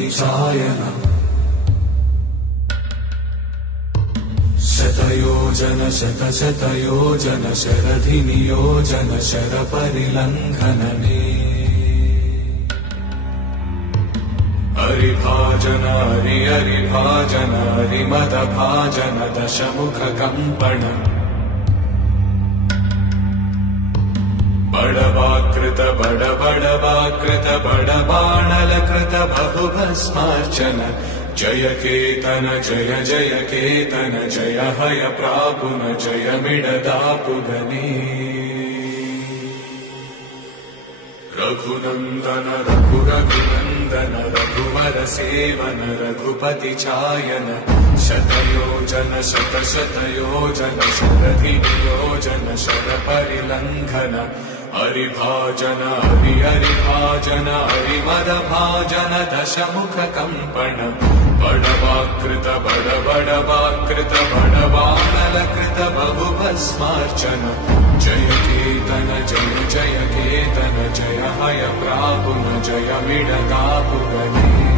रघुपतिचायन शतयोजन शतशतयोजन शरधिनियोजन शरपरिलङ्घनने हरिभाजन हरिभाजन हरिमदभाजन दशमुखकम्पण बडवाकृत बडबडवाकृत बडबाणलकृत बहुभस्मार्चन जय केतन जय जय केतन जय हय प्रापुन जय मिडदापुगने रघुनन्दन रघुरघुनन्दन रघुवर सेवन रघुपतिचायन शतयोजन शतशतयोजन शरधिनियोजन शरपरिलङ्घन हरिभाजन हरिभाजन हरिमदभाजन दशमुखकम्पण बडवाकृत बडबडवाकृत बडबाणलकृत बहुभस्मार्चन जय केतन जय जय केतन जय हय प्रापुन जय मिडदापुगने